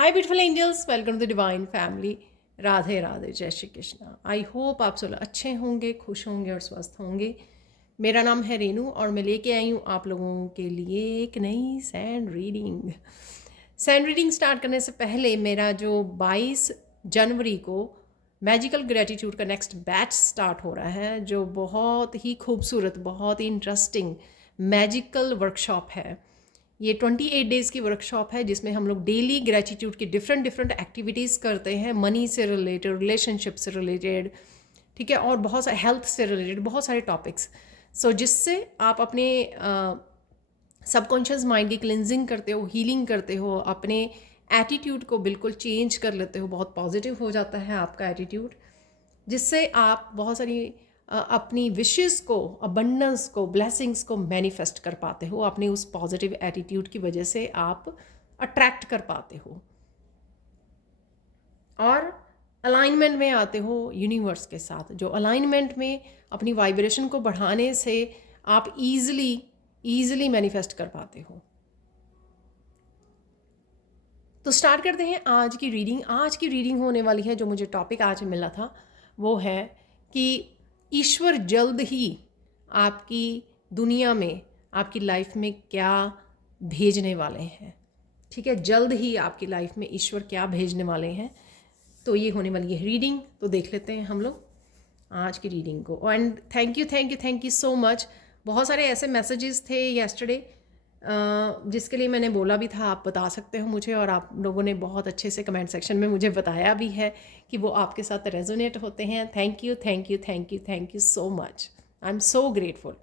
Hi beautiful angels, welcome to divine family. Radhe Radhe, जय Shri Krishna. I hope आप सब अच्छे होंगे, खुश होंगे और स्वस्थ होंगे। मेरा नाम है रेनू और मैं लेके आई हूँ आप लोगों के लिए एक नई sand reading. Sand reading start करने से पहले मेरा जो 22 जनवरी को मैजिकल ग्रेटिट्यूड का नेक्स्ट बैच स्टार्ट हो रहा है, जो बहुत ही खूबसूरत, बहुत ही इंटरेस्टिंग मैजिकल वर्कशॉप है। ये 28 डेज़ की वर्कशॉप है जिसमें हम लोग डेली ग्रेटिट्यूड की डिफरेंट डिफरेंट एक्टिविटीज़ करते हैं, मनी से रिलेटेड, रिलेशनशिप से रिलेटेड, ठीक है, और बहुत सारे हेल्थ से रिलेटेड बहुत सारे टॉपिक्स। जिससे आप अपने सबकॉन्शियस माइंड की क्लिनजिंग करते हो, हीलिंग करते हो, अपने एटीट्यूड को बिल्कुल चेंज कर लेते हो, बहुत पॉजिटिव हो जाता है आपका एटीट्यूड, जिससे आप बहुत सारी अपनी विशेस को, अबंडेंस को, ब्लेसिंग्स को मैनिफेस्ट कर पाते हो। अपने उस पॉजिटिव एटीट्यूड की वजह से आप अट्रैक्ट कर पाते हो और अलाइनमेंट में आते हो यूनिवर्स के साथ। जो अलाइनमेंट में अपनी वाइब्रेशन को बढ़ाने से आप ईजिली मैनिफेस्ट कर पाते हो। तो स्टार्ट करते हैं आज की रीडिंग। आज की रीडिंग होने वाली है, जो मुझे टॉपिक आज मिला था वो है कि ईश्वर जल्द ही आपकी दुनिया में, आपकी लाइफ में क्या भेजने वाले हैं। ठीक है, जल्द ही आपकी लाइफ में ईश्वर क्या भेजने वाले हैं। तो ये होने वाली है रीडिंग। तो देख लेते हैं हम लोग आज की रीडिंग को। And thank you so much. बहुत सारे ऐसे मैसेजेस थे येस्टरडे जिसके लिए मैंने बोला भी था आप बता सकते हो मुझे, और आप लोगों ने बहुत अच्छे से कमेंट सेक्शन में मुझे बताया भी है कि वो आपके साथ रेजोनेट होते हैं। Thank you so much. I am so grateful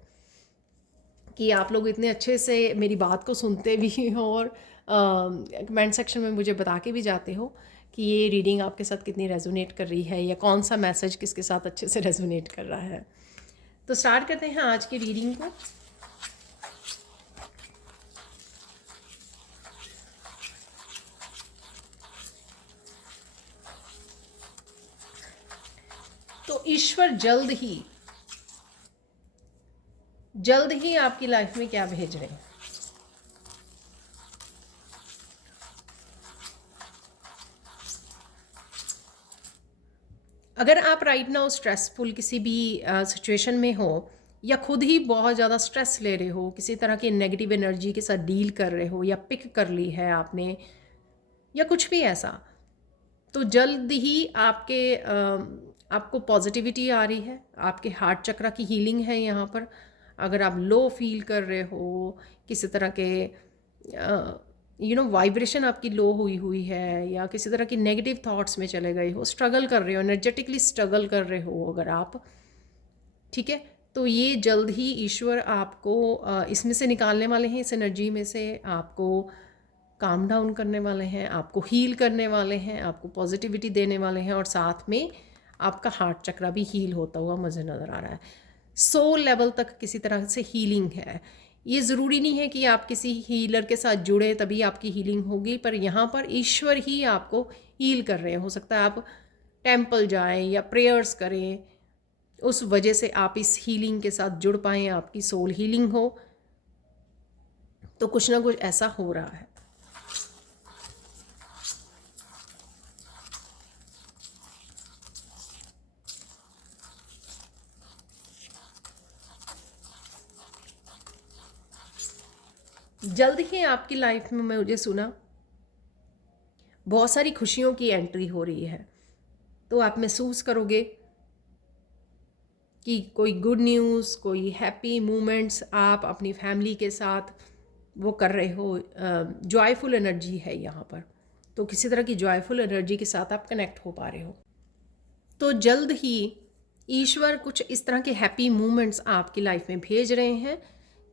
कि आप लोग इतने अच्छे से मेरी बात को सुनते भी हो और कमेंट सेक्शन में मुझे बता के भी जाते हो कि ये रीडिंग आपके साथ कितनी रेजोनेट कर रही है, या कौन सा मैसेज किसके साथ अच्छे से रेजोनेट कर रहा है। तो स्टार्ट करते हैं आज की रीडिंग को। तो ईश्वर जल्द ही आपकी लाइफ में क्या भेज रहे हैं। अगर आप राइट नाउ स्ट्रेसफुल किसी भी सिचुएशन में हो, या खुद ही बहुत ज़्यादा स्ट्रेस ले रहे हो, किसी तरह की नेगेटिव एनर्जी के साथ डील कर रहे हो, या पिक कर ली है आपने, या कुछ भी ऐसा, तो जल्द ही आपको पॉजिटिविटी आ रही है। आपके हार्ट चक्र की हीलिंग है यहाँ पर। अगर आप लो फील कर रहे हो, किसी तरह के वाइब्रेशन आपकी लो हुई है, या किसी तरह की नेगेटिव थॉट्स में चले गए हो, स्ट्रगल कर रहे हो, एनर्जेटिकली स्ट्रगल कर रहे हो अगर आप, ठीक है, तो ये जल्द ही ईश्वर आपको इसमें से निकालने वाले हैं। इस एनर्जी में से आपको काम डाउन करने वाले हैं, आपको हील करने वाले हैं, आपको पॉजिटिविटी देने वाले हैं, और साथ में आपका हार्ट चक्र भी हील होता हुआ मुझे नज़र आ रहा है। सोल लेवल तक किसी तरह से हीलिंग है। ये ज़रूरी नहीं है कि आप किसी हीलर के साथ जुड़े तभी आपकी हीलिंग होगी, पर यहाँ पर ईश्वर ही आपको हील कर रहे हैं। हो सकता है आप टेम्पल जाएं या प्रेयर्स करें, उस वजह से आप इस हीलिंग के साथ जुड़ पाएँ, आपकी सोल हीलिंग हो। तो कुछ ना कुछ ऐसा हो रहा है। जल्द ही आपकी लाइफ में मुझे सुना बहुत सारी खुशियों की एंट्री हो रही है। तो आप महसूस करोगे कि कोई गुड न्यूज़, कोई हैप्पी मोमेंट्स आप अपनी फैमिली के साथ वो कर रहे हो। जॉयफुल एनर्जी है यहाँ पर। तो किसी तरह की जॉयफुल एनर्जी के साथ आप कनेक्ट हो पा रहे हो। तो जल्द ही ईश्वर कुछ इस तरह के हैप्पी मोमेंट्स आपकी लाइफ में भेज रहे हैं।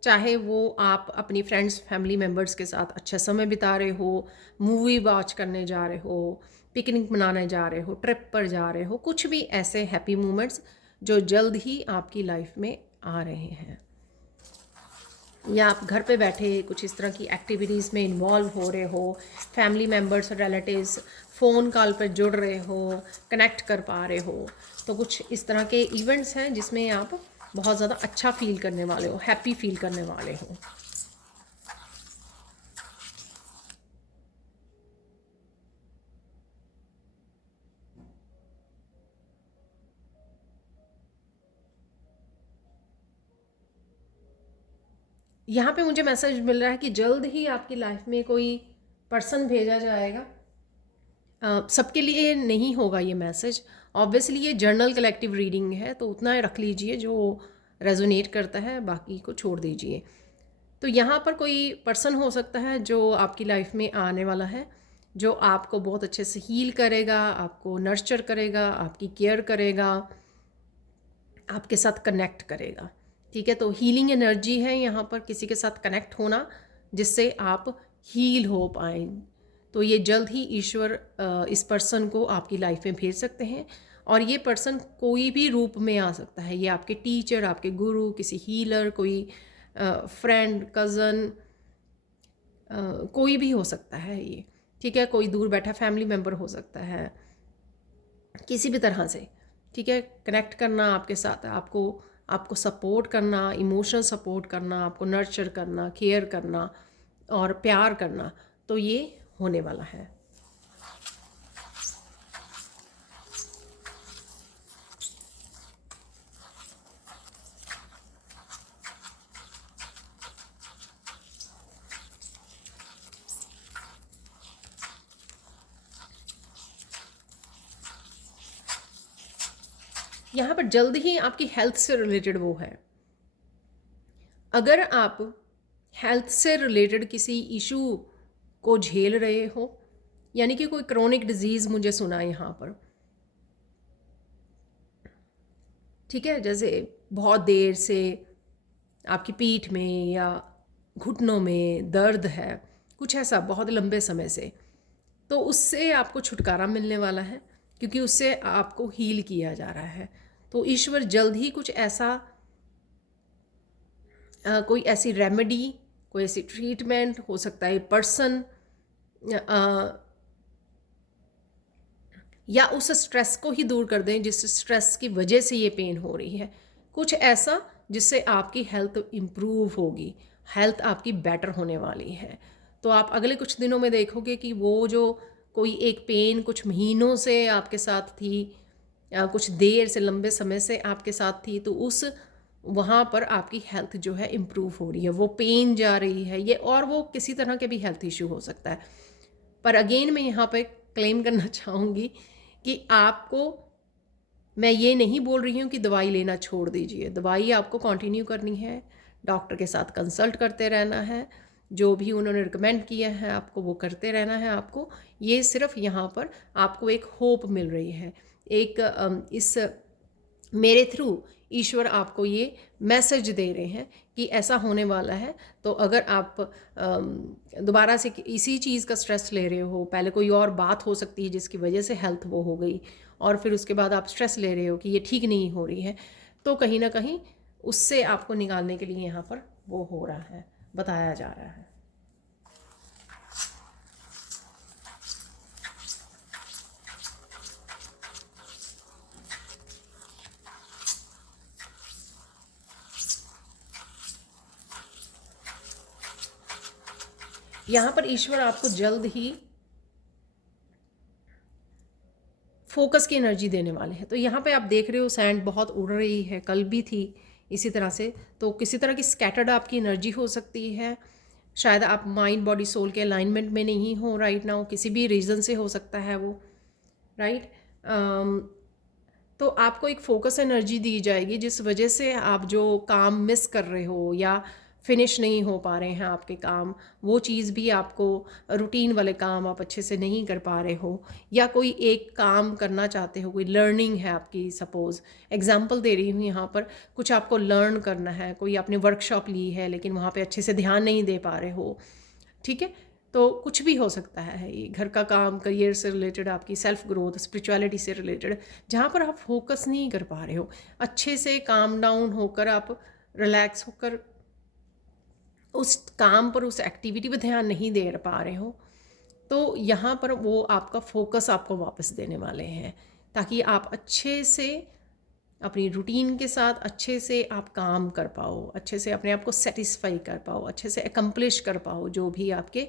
चाहे वो आप अपनी फ्रेंड्स, फैमिली मेम्बर्स के साथ अच्छा समय बिता रहे हो, मूवी वॉच करने जा रहे हो, पिकनिक मनाने जा रहे हो, ट्रिप पर जा रहे हो, कुछ भी ऐसे हैप्पी मोमेंट्स जो जल्द ही आपकी लाइफ में आ रहे हैं। या आप घर पे बैठे कुछ इस तरह की एक्टिविटीज़ में इन्वॉल्व हो रहे हो, फैमिली मेम्बर्स और रिलेटिव्स फ़ोन कॉल पर जुड़ रहे हो, कनेक्ट कर पा रहे हो। तो कुछ इस तरह के इवेंट्स हैं जिसमें आप बहुत ज़्यादा अच्छा फील करने वाले हो, हैप्पी फील करने वाले हो। यहाँ पे मुझे मैसेज मिल रहा है कि जल्द ही आपकी लाइफ में कोई पर्सन भेजा जाएगा। सबके लिए नहीं होगा ये मैसेज, ऑब्वियसली ये जर्नल कलेक्टिव रीडिंग है, तो उतना रख लीजिए जो रेजोनेट करता है, बाकी को छोड़ दीजिए। तो यहाँ पर कोई पर्सन हो सकता है जो आपकी लाइफ में आने वाला है, जो आपको बहुत अच्छे से हील करेगा, आपको नर्चर करेगा, आपकी केयर करेगा, आपके साथ कनेक्ट करेगा। ठीक है, तो हीलिंग एनर्जी है यहाँ पर, किसी के साथ कनेक्ट होना जिससे आप हील हो पाएँ। तो ये जल्द ही ईश्वर इस पर्सन को आपकी लाइफ में भेज सकते हैं, और ये पर्सन कोई भी रूप में आ सकता है। ये आपके टीचर, आपके गुरु, किसी हीलर, कोई फ्रेंड, कज़न, कोई भी हो सकता है ये। ठीक है, कोई दूर बैठा फैमिली मेम्बर हो सकता है, किसी भी तरह से। ठीक है, कनेक्ट करना आपके साथ, आपको सपोर्ट करना, इमोशनल सपोर्ट करना, आपको नर्चर करना, केयर करना और प्यार करना, तो ये होने वाला है। यहाँ पर जल्द ही आपकी हेल्थ से रिलेटेड वो है। अगर आप हेल्थ से रिलेटेड किसी इशू को झेल रहे हो, यानी कि कोई क्रोनिक डिजीज़ मुझे सुना है यहाँ पर, ठीक है, जैसे बहुत देर से आपकी पीठ में या घुटनों में दर्द है, कुछ ऐसा बहुत लंबे समय से, तो उससे आपको छुटकारा मिलने वाला है, क्योंकि उससे आपको हील किया जा रहा है। तो ईश्वर जल्द ही कुछ ऐसा कोई ऐसी रेमेडी, कोई ऐसी ट्रीटमेंट, हो सकता है पर्सन, या उस स्ट्रेस को ही दूर कर दें जिस स्ट्रेस की वजह से ये पेन हो रही है, कुछ ऐसा जिससे आपकी हेल्थ इम्प्रूव होगी, हेल्थ आपकी बेटर होने वाली है। तो आप अगले कुछ दिनों में देखोगे कि वो जो कोई एक पेन कुछ महीनों से आपके साथ थी, कुछ देर से लंबे समय से आपके साथ थी, तो उस वहाँ पर आपकी हेल्थ जो है इम्प्रूव हो रही है, वो पेन जा रही है ये, और वो किसी तरह के भी हेल्थ इशू हो सकता है। पर अगेन मैं यहाँ पे क्लेम करना चाहूँगी कि आपको, मैं ये नहीं बोल रही हूँ कि दवाई लेना छोड़ दीजिए, दवाई आपको कंटिन्यू करनी है, डॉक्टर के साथ कंसल्ट करते रहना है, जो भी उन्होंने रिकमेंड किया है आपको वो करते रहना है। आपको ये सिर्फ यहाँ पर आपको एक होप मिल रही है, एक इस मेरे थ्रू ईश्वर आपको ये मैसेज दे रहे हैं कि ऐसा होने वाला है। तो अगर आप दोबारा से इसी चीज़ का स्ट्रेस ले रहे हो, पहले कोई और बात हो सकती है जिसकी वजह से हेल्थ वो हो गई, और फिर उसके बाद आप स्ट्रेस ले रहे हो कि ये ठीक नहीं हो रही है, तो कहीं ना कहीं उससे आपको निकालने के लिए यहाँ पर वो हो रहा है, बताया जा रहा है। यहाँ पर ईश्वर आपको जल्द ही फोकस की एनर्जी देने वाले हैं। तो यहाँ पे आप देख रहे हो सैंड बहुत उड़ रही है, कल भी थी इसी तरह से, तो किसी तरह की स्कैटर्ड आपकी एनर्जी हो सकती है। शायद आप माइंड बॉडी सोल के अलाइनमेंट में नहीं हो राइट नाउ, किसी भी रीज़न से हो सकता है वो, राइट। तो आपको एक फोकस एनर्जी दी जाएगी जिस वजह से आप जो काम मिस कर रहे हो या फिनिश नहीं हो पा रहे हैं आपके काम, वो चीज़ भी आपको, रूटीन वाले काम आप अच्छे से नहीं कर पा रहे हो, या कोई एक काम करना चाहते हो, कोई लर्निंग है आपकी, सपोज़ एग्जांपल दे रही हूँ यहाँ पर, कुछ आपको लर्न करना है, कोई आपने वर्कशॉप ली है लेकिन वहाँ पे अच्छे से ध्यान नहीं दे पा रहे हो, ठीक है, तो कुछ भी हो सकता है ये, घर का काम, करियर से रिलेटेड, आपकी सेल्फ ग्रोथ, स्पिरिचुअलिटी से रिलेटेड, जहाँ पर आप फोकस नहीं कर पा रहे हो, अच्छे से काम डाउन होकर, आप रिलैक्स होकर उस काम पर, उस एक्टिविटी पर ध्यान नहीं दे पा रहे हो, तो यहाँ पर वो आपका फोकस आपको वापस देने वाले हैं, ताकि आप अच्छे से अपनी रूटीन के साथ अच्छे से आप काम कर पाओ, अच्छे से अपने आप को सेटिस्फाई कर पाओ, अच्छे से एकम्प्लिश कर पाओ जो भी आपके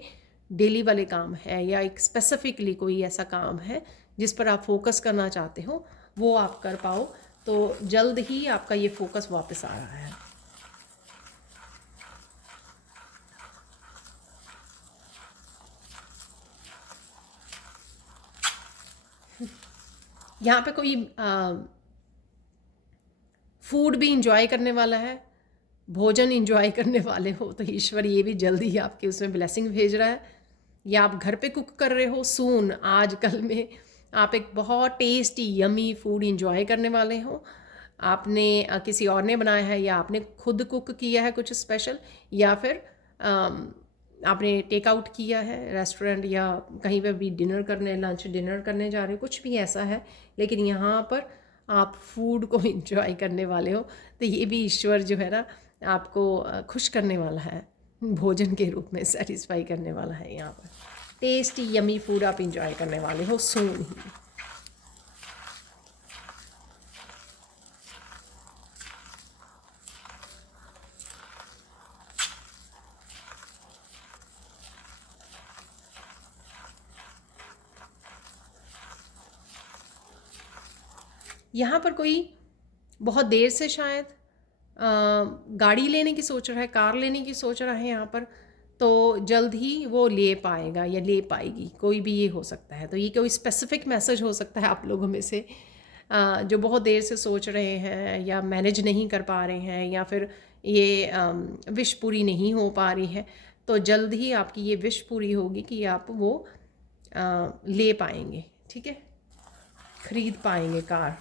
डेली वाले काम है, या एक स्पेसिफिकली कोई ऐसा काम है जिस पर आप फोकस करना चाहते हो, वो आप कर पाओ। तो जल्द ही आपका ये फोकस वापस आ रहा है। यहाँ पे कोई फूड भी इंजॉय करने वाला है, भोजन इंजॉय करने वाले हो, तो ईश्वर ये भी जल्दी ही आपके उसमें ब्लेसिंग भेज रहा है। या आप घर पे कुक कर रहे हो, सून आज कल में आप एक बहुत टेस्टी यमी फूड इंजॉय करने वाले हो। आपने किसी और ने बनाया है या आपने खुद कुक किया है कुछ स्पेशल, या फिर आपने टेक आउट किया है रेस्टोरेंट या कहीं पे भी डिनर करने, लंच डिनर करने जा रहे हो, कुछ भी ऐसा है, लेकिन यहाँ पर आप फूड को इंजॉय करने वाले हो। तो ये भी ईश्वर जो है ना आपको खुश करने वाला है, भोजन के रूप में सेटिस्फाई करने वाला है। यहाँ पर टेस्टी यमी फूड आप इंजॉय करने वाले हो सून ही। यहाँ पर कोई बहुत देर से शायद गाड़ी लेने की सोच रहा है, कार लेने की सोच रहा है यहाँ पर, तो जल्द ही वो ले पाएगा या ले पाएगी, कोई भी ये हो सकता है। तो ये कोई स्पेसिफिक मैसेज हो सकता है आप लोगों में से जो बहुत देर से सोच रहे हैं या मैनेज नहीं कर पा रहे हैं, या फिर ये विश पूरी नहीं हो पा रही है, तो जल्द ही आपकी ये विश पूरी होगी कि आप वो ले पाएंगे, ठीक है, खरीद पाएंगे कार।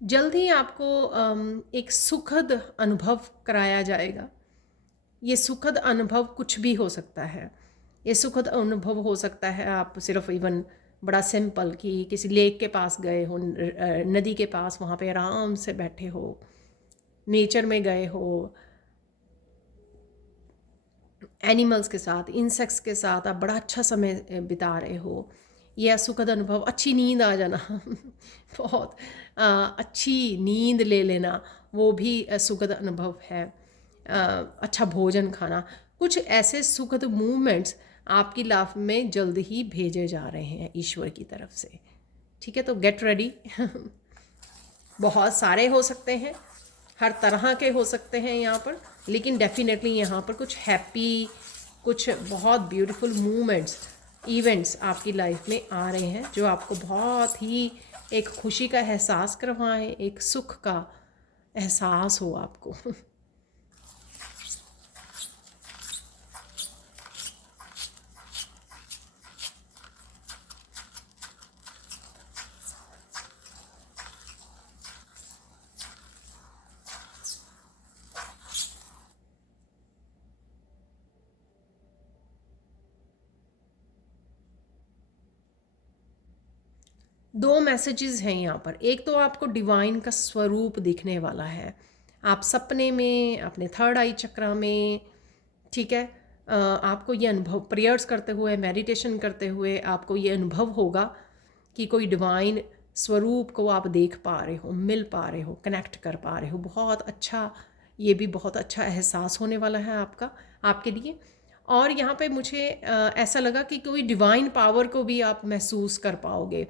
जल्द ही आपको एक सुखद अनुभव कराया जाएगा। ये सुखद अनुभव कुछ भी हो सकता है। ये सुखद अनुभव हो सकता है आप सिर्फ इवन बड़ा सिंपल कि किसी लेक के पास गए हो, नदी के पास, वहाँ पे आराम से बैठे हो, नेचर में गए हो, एनिमल्स के साथ, इंसेक्ट्स के साथ आप बड़ा अच्छा समय बिता रहे हो। यह सुखद अनुभव, अच्छी नींद आ जाना बहुत अच्छी नींद ले लेना, वो भी सुखद अनुभव है। अच्छा भोजन खाना, कुछ ऐसे सुखद मूवमेंट्स आपकी लाइफ में जल्द ही भेजे जा रहे हैं ईश्वर की तरफ से, ठीक है। तो गेट रेडी बहुत सारे हो सकते हैं, हर तरह के हो सकते हैं यहाँ पर, लेकिन डेफिनेटली यहाँ पर कुछ हैप्पी, कुछ बहुत ब्यूटीफुल मूवमेंट्स, इवेंट्स आपकी लाइफ में आ रहे हैं जो आपको बहुत ही एक खुशी का एहसास करवाएं, एक सुख का एहसास हो आपको। 2 मैसेजेस हैं यहाँ पर। एक तो आपको डिवाइन का स्वरूप दिखने वाला है, आप सपने में, अपने थर्ड आई चक्रा में, ठीक है। आपको ये अनुभव, प्रेयर्स करते हुए, मेडिटेशन करते हुए आपको ये अनुभव होगा कि कोई डिवाइन स्वरूप को आप देख पा रहे हो, मिल पा रहे हो, कनेक्ट कर पा रहे हो। बहुत अच्छा, ये भी बहुत अच्छा एहसास होने वाला है आपका, आपके लिए। और यहाँ पे मुझे ऐसा लगा कि कोई डिवाइन पावर को भी आप महसूस कर पाओगे।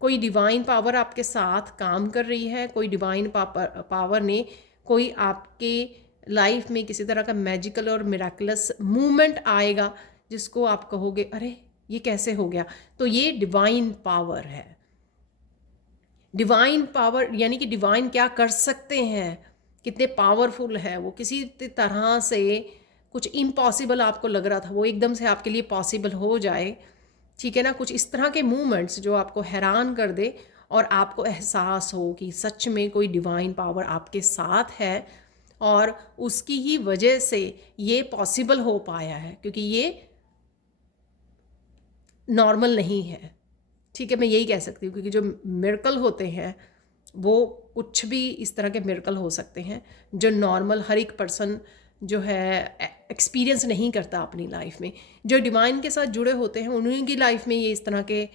कोई डिवाइन पावर आपके साथ काम कर रही है, कोई डिवाइन पावर ने कोई आपके लाइफ में किसी तरह का मैजिकल और मिराकुलस मूवमेंट आएगा जिसको आप कहोगे अरे ये कैसे हो गया। तो ये डिवाइन पावर है। डिवाइन पावर यानी कि डिवाइन क्या कर सकते हैं, कितने पावरफुल है वो। किसी तरह से कुछ इम्पॉसिबल आपको लग रहा था, वो एकदम से आपके लिए पॉसिबल हो जाए, ठीक है ना। कुछ इस तरह के मूवमेंट्स जो आपको हैरान कर दे और आपको एहसास हो कि सच में कोई डिवाइन पावर आपके साथ है और उसकी ही वजह से ये पॉसिबल हो पाया है, क्योंकि ये नॉर्मल नहीं है, ठीक है। मैं यही कह सकती हूँ, क्योंकि जो मिरेकल होते हैं वो कुछ भी इस तरह के मिरेकल हो सकते हैं जो नॉर्मल हर एक पर्सन जो है एक्सपीरियंस नहीं करता अपनी लाइफ में। जो डिवाइन के साथ जुड़े होते हैं उन्हीं की लाइफ में ये इस तरह के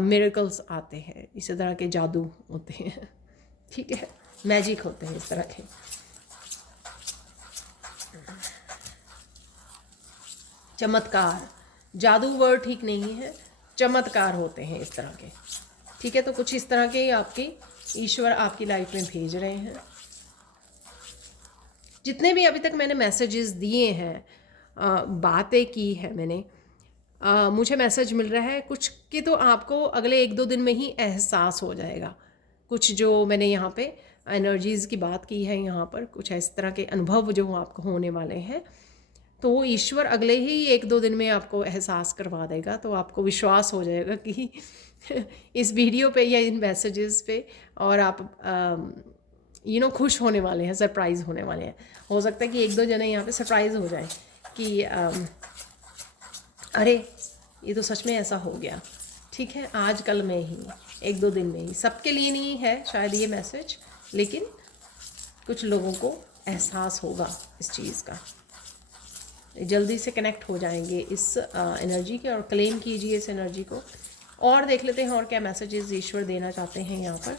मिरेकल्स आते हैं, इस तरह के जादू होते हैं, ठीक है, मैजिक होते हैं इस तरह के। चमत्कार, जादू वर्ड ठीक नहीं है, चमत्कार होते हैं इस तरह के। ठीक है, तो कुछ इस तरह के आपके ईश्वर आपकी लाइफ में भेज रहे हैं। जितने भी अभी तक मैंने मैसेजेस दिए हैं, बातें की है मैंने, मुझे मैसेज मिल रहा है कुछ कि तो आपको अगले 1-2 दिन में ही एहसास हो जाएगा। कुछ जो मैंने यहाँ पे एनर्जीज़ की बात की है, यहाँ पर कुछ इस तरह के अनुभव जो आपको होने वाले हैं, तो वो ईश्वर अगले ही 1-2 दिन में आपको एहसास करवा देगा। तो आपको विश्वास हो जाएगा कि इस वीडियो पे या इन मैसेजेस पे, और आप खुश होने वाले हैं, सरप्राइज़ होने वाले हैं। हो सकता है कि 1-2 जने यहाँ पे सरप्राइज़ हो जाए कि अरे ये तो सच में ऐसा हो गया। ठीक है, आज कल में ही, 1-2 दिन में ही। सबके लिए नहीं है शायद ये मैसेज, लेकिन कुछ लोगों को एहसास होगा इस चीज़ का। जल्दी से कनेक्ट हो जाएंगे इस एनर्जी के, और क्लेम कीजिए इस एनर्जी को। और देख लेते हैं और क्या मैसेजेस ईश्वर देना चाहते हैं यहाँ पर।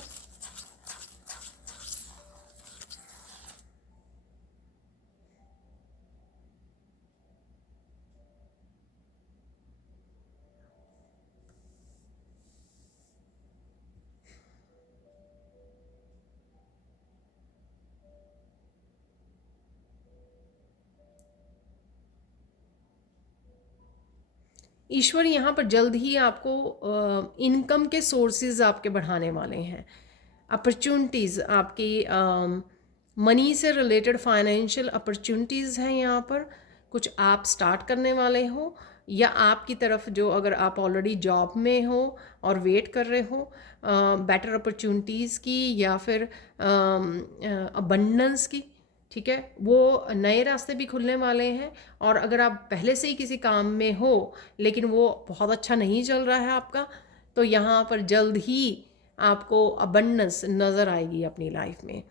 ईश्वर यहाँ पर जल्द ही आपको इनकम के सोर्सेज आपके बढ़ाने वाले हैं। अपॉर्चुनिटीज़ आपकी मनी से रिलेटेड फाइनेंशियल अपॉर्चुनिटीज़ हैं यहाँ पर। कुछ आप स्टार्ट करने वाले हो, या आपकी तरफ जो, अगर आप ऑलरेडी जॉब में हो और वेट कर रहे हो बेटर अपॉर्चुनिटीज़ की, या फिर अबंडेंस की, ठीक है, वो नए रास्ते भी खुलने वाले हैं। और अगर आप पहले से ही किसी काम में हो लेकिन वो बहुत अच्छा नहीं चल रहा है आपका, तो यहाँ पर जल्द ही आपको अबंडेंस नज़र आएगी अपनी लाइफ में।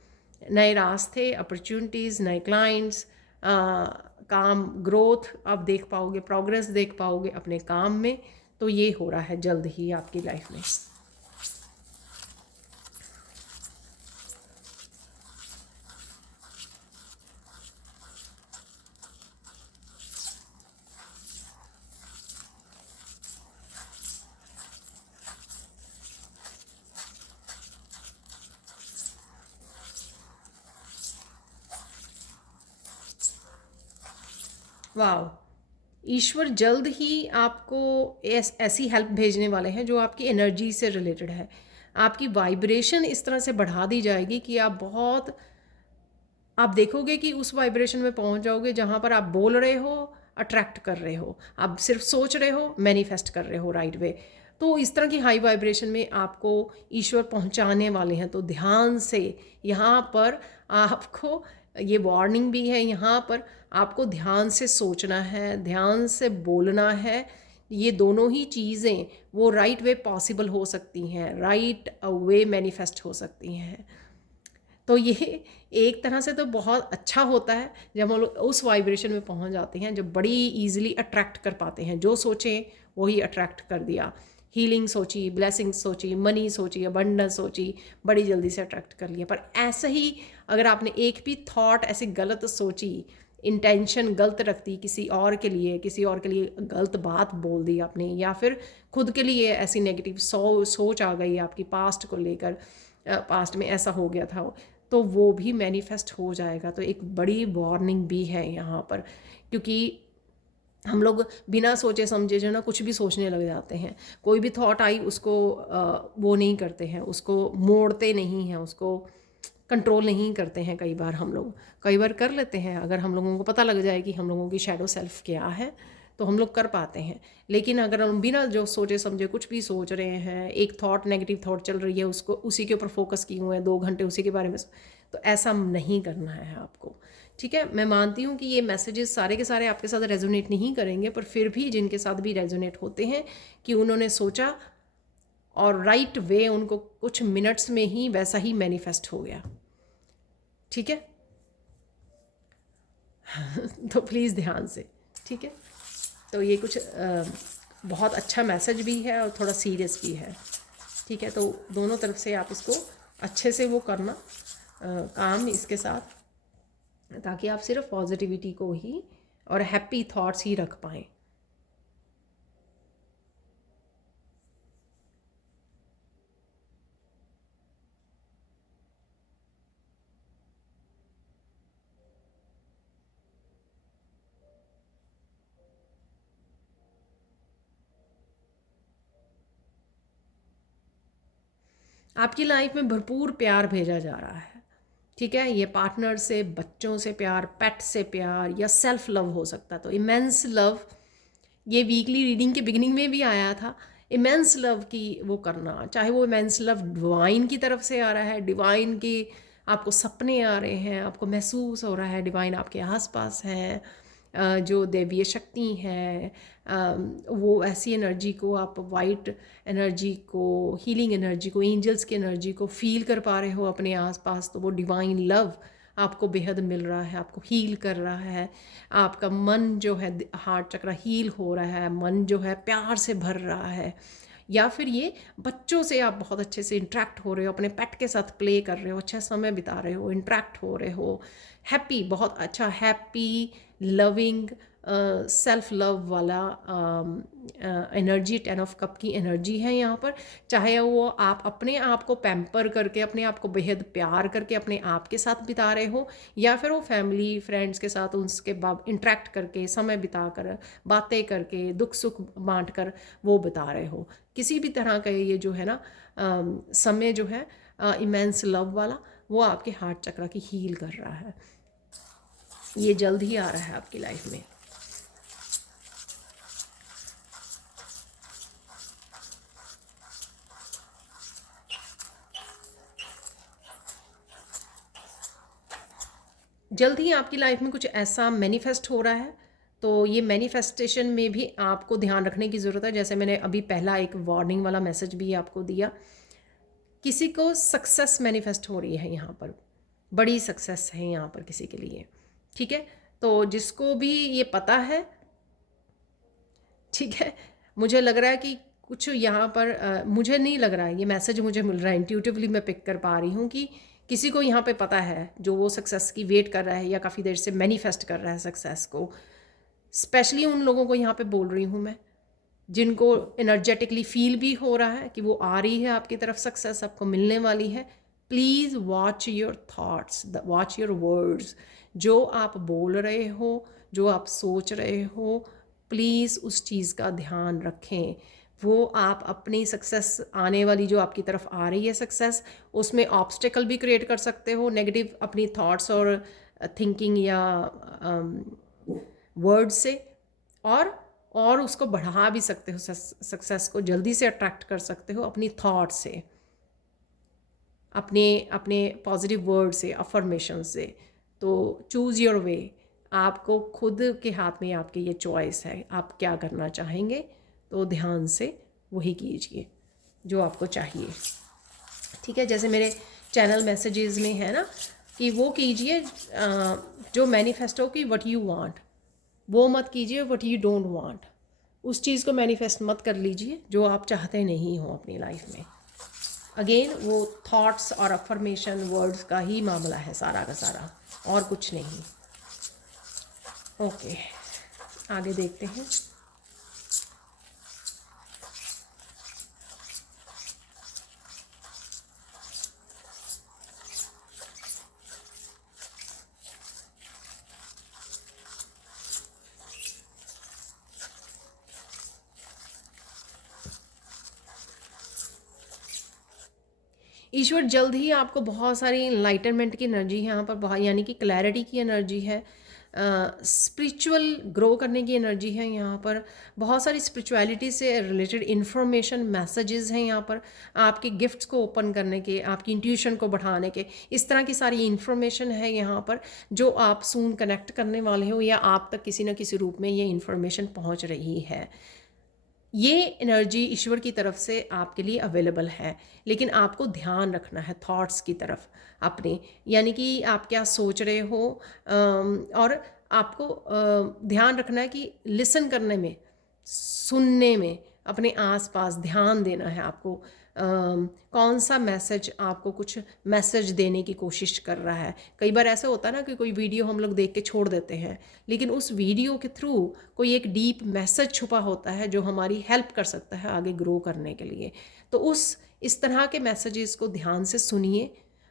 नए रास्ते, अपॉर्चुनिटीज़, नए क्लाइंट्स, काम ग्रोथ आप देख पाओगे, प्रोग्रेस देख पाओगे अपने काम में। तो ये हो रहा है जल्द ही आपकी लाइफ में। वाह, ईश्वर जल्द ही आपको ऐसी हेल्प भेजने वाले हैं जो आपकी एनर्जी से रिलेटेड है। आपकी वाइब्रेशन इस तरह से बढ़ा दी जाएगी कि आप देखोगे कि उस वाइब्रेशन में पहुंच जाओगे जहां पर आप बोल रहे हो, अट्रैक्ट कर रहे हो, आप सिर्फ सोच रहे हो, मैनिफेस्ट कर रहे हो राइट वे। तो इस तरह की हाई वाइब्रेशन में आपको ईश्वर पहुंचाने वाले हैं। तो ध्यान से यहाँ पर आपको ये वार्निंग भी है, यहाँ पर आपको ध्यान से सोचना है, ध्यान से बोलना है। ये दोनों ही चीज़ें वो राइट वे पॉसिबल हो सकती हैं, राइट वे मैनिफेस्ट हो सकती हैं। तो ये एक तरह से तो बहुत अच्छा होता है जब हम लोग उस वाइब्रेशन में पहुंच जाते हैं, जब बड़ी इजीली अट्रैक्ट कर पाते हैं। जो सोचें वही अट्रैक्ट कर दिया। हीलिंग सोची, ब्लेसिंग सोची, मनी सोची, अबंडेंस सोची, बड़ी जल्दी से अट्रैक्ट कर लिया। पर ऐसा ही अगर आपने एक भी थॉट ऐसी गलत सोची, इंटेंशन गलत रखती किसी और के लिए, गलत बात बोल दी आपने, या फिर खुद के लिए ऐसी नेगेटिव सोच आ गई आपकी पास्ट को लेकर, पास्ट में ऐसा हो गया था, तो वो भी मैनिफेस्ट हो जाएगा। तो एक बड़ी वार्निंग भी है यहाँ पर, क्योंकि हम लोग बिना सोचे समझे जो ना कुछ भी सोचने लग जाते हैं। कोई भी थॉट आई उसको वो नहीं करते हैं, उसको मोड़ते नहीं हैं, उसको कंट्रोल नहीं करते हैं। कई बार हम लोग कई बार कर लेते हैं, अगर हम लोगों को पता लग जाए कि हम लोगों की शैडो सेल्फ क्या है तो हम लोग कर पाते हैं। लेकिन अगर हम बिना जो सोचे समझे कुछ भी सोच रहे हैं, एक थॉट नेगेटिव थॉट चल रही है, उसको उसी के ऊपर फोकस किए हुए हैं 2 घंटे उसी के बारे में, तो ऐसा नहीं करना है आपको। ठीक है, मैं मानती हूँ कि ये मैसेजेस सारे के सारे आपके साथ रेजोनेट नहीं करेंगे, पर फिर भी जिनके साथ भी रेजोनेट होते हैं कि उन्होंने सोचा और राइट वे उनको कुछ मिनट्स में ही वैसा ही मैनिफेस्ट हो गया। ठीक है तो प्लीज़ ध्यान से। ठीक है, तो ये कुछ बहुत अच्छा मैसेज भी है और थोड़ा सीरियस भी है। ठीक है, तो दोनों तरफ से आप इसको अच्छे से वो करना काम इसके साथ, ताकि आप सिर्फ पॉजिटिविटी को ही और हैप्पी थॉट्स ही रख पाएँ। आपकी लाइफ में भरपूर प्यार भेजा जा रहा है, ठीक है। ये पार्टनर से, बच्चों से प्यार, पेट से प्यार, या सेल्फ लव हो सकता है। तो इमेंस लव, ये वीकली रीडिंग के बिगिनिंग में भी आया था। इमेंस लव की वो करना, चाहे वो इमेंस लव डिवाइन की तरफ से आ रहा है, डिवाइन की आपको सपने आ रहे हैं, आपको महसूस हो रहा है डिवाइन आपके आसपास है, जो दैवीय शक्ति है, वो ऐसी एनर्जी को, आप वाइट एनर्जी को, हीलिंग एनर्जी को, एंजल्स की एनर्जी को फील कर पा रहे हो अपने आसपास, तो वो डिवाइन लव आपको बेहद मिल रहा है, आपको हील कर रहा है। आपका मन जो है, हार्ट चक्र हील हो रहा है, मन जो है प्यार से भर रहा है। या फिर ये बच्चों से आप बहुत अच्छे से इंटरेक्ट हो रहे हो, अपने पेट के साथ प्ले कर रहे हो, अच्छा समय बिता रहे हो, इंटरेक्ट हो रहे हो, हैप्पी, बहुत अच्छा हैप्पी लविंग सेल्फ लव वाला एनर्जी, 10 ऑफ कप की एनर्जी है यहाँ पर। चाहे वो आप अपने आप को पैम्पर करके, अपने आप को बेहद प्यार करके अपने आप के साथ बिता रहे हो, या फिर वो फैमिली फ्रेंड्स के साथ उसके बाद इंटरेक्ट करके, समय बिता कर, बातें करके, दुख सुख बांट कर वो बिता रहे हो। किसी भी तरह का ये जो है ना समय जो है इमेंस लव वाला, वो आपके हार्ट चक्र की हील कर रहा है। ये जल्द ही आ रहा है आपकी लाइफ में। जल्द ही आपकी लाइफ में कुछ ऐसा मैनिफेस्ट हो रहा है। तो ये मैनिफेस्टेशन में भी आपको ध्यान रखने की ज़रूरत है। जैसे मैंने अभी पहला एक वार्निंग वाला मैसेज भी आपको दिया, किसी को सक्सेस मैनिफेस्ट हो रही है यहाँ पर, बड़ी सक्सेस है यहाँ पर किसी के लिए, ठीक है। तो जिसको भी ये पता है, ठीक है, मुझे लग रहा है कि कुछ यहाँ पर मुझे नहीं लग रहा है, ये मैसेज मुझे मिल रहा है, इंट्यूटिवली मैं पिक कर पा रही हूँ कि किसी को यहाँ पे पता है, जो वो सक्सेस की वेट कर रहा है या काफ़ी देर से मैनिफेस्ट कर रहा है सक्सेस को। स्पेशली उन लोगों को यहाँ पे बोल रही हूँ मैं, जिनको एनर्जेटिकली फील भी हो रहा है कि वो आ रही है आपकी तरफ, सक्सेस आपको मिलने वाली है। Please watch your thoughts, watch your words. जो आप बोल रहे हो, जो आप सोच रहे हो, प्लीज़ उस चीज़ का ध्यान रखें। वो आप अपनी सक्सेस आने वाली जो आपकी तरफ आ रही है सक्सेस, उसमें ऑब्स्टिकल भी क्रिएट कर सकते हो नेगेटिव अपनी थॉट्स और थिंकिंग या वर्ड से, और उसको बढ़ा भी सकते हो, सक्सेस को जल्दी से अट्रैक्ट कर सकते हो अपनी थॉट से, अपने पॉजिटिव वर्ड से, अफर्मेशन से। तो चूज़ योर वे, आपको खुद के हाथ में आपके ये चॉइस है, आप क्या करना चाहेंगे। तो ध्यान से वही कीजिए जो आपको चाहिए, ठीक है। जैसे मेरे चैनल मैसेजेस में है ना कि वो कीजिए जो मैनिफेस्टो की व्हाट यू वांट, वो मत कीजिए व्हाट यू डोंट वांट। उस चीज़ को मैनिफेस्ट मत कर लीजिए जो आप चाहते नहीं हो अपनी लाइफ में। अगेन वो थॉट्स और अफर्मेशन वर्ड्स का ही मामला है सारा का सारा, और कुछ नहीं। ओके, आगे देखते हैं। ईश्वर जल्द ही आपको बहुत सारी इनलाइटनमेंट की एनर्जी है यहाँ पर, बहुत, यानी कि क्लैरिटी की एनर्जी है, स्पिरिचुअल ग्रो करने की एनर्जी है यहाँ पर, बहुत सारी स्पिरिचुअलिटी से रिलेटेड इन्फॉर्मेशन मैसेजेस हैं यहाँ पर, आपके गिफ्ट्स को ओपन करने के, आपकी इंट्यूशन को बढ़ाने के, इस तरह की सारी इन्फॉर्मेशन है यहाँ पर जो आप सून कनेक्ट करने वाले हो, या आप तक किसी न किसी रूप में ये इन्फॉर्मेशन पहुँच रही है। ये एनर्जी ईश्वर की तरफ से आपके लिए अवेलेबल है, लेकिन आपको ध्यान रखना है थॉट्स की तरफ अपने, यानी कि आप क्या सोच रहे हो, और आपको ध्यान रखना है कि लिसन करने में, सुनने में, अपने आसपास ध्यान देना है आपको। कौन सा मैसेज आपको कुछ मैसेज देने की कोशिश कर रहा है। कई बार ऐसा होता है ना कि कोई वीडियो हम लोग देख के छोड़ देते हैं, लेकिन उस वीडियो के थ्रू कोई एक डीप मैसेज छुपा होता है जो हमारी हेल्प कर सकता है आगे ग्रो करने के लिए। तो इस तरह के मैसेजेस को ध्यान से सुनिए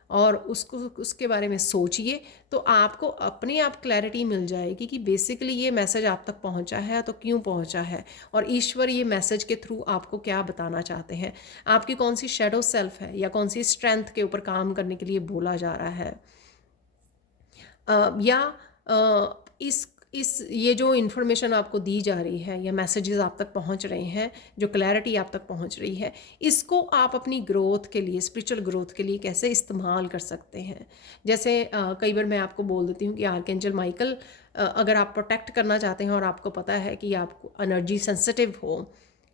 और उसको उसके बारे में सोचिए, तो आपको अपने आप क्लैरिटी मिल जाएगी कि बेसिकली ये मैसेज आप तक पहुंचा है तो क्यों पहुंचा है, और ईश्वर ये मैसेज के थ्रू आपको क्या बताना चाहते हैं, आपकी कौन सी शैडो सेल्फ है या कौन सी स्ट्रेंथ के ऊपर काम करने के लिए बोला जा रहा है। या इस ये जो इन्फॉर्मेशन आपको दी जा रही है या मैसेजेस आप तक पहुंच रहे हैं, जो क्लैरिटी आप तक पहुंच रही है, इसको आप अपनी ग्रोथ के लिए, स्पिरिचुअल ग्रोथ के लिए कैसे इस्तेमाल कर सकते हैं। जैसे कई बार मैं आपको बोल देती हूँ कि आर्कएंजल माइकल, अगर आप प्रोटेक्ट करना चाहते हैं और आपको पता है कि आपको एनर्जी सेंसिटिव हो,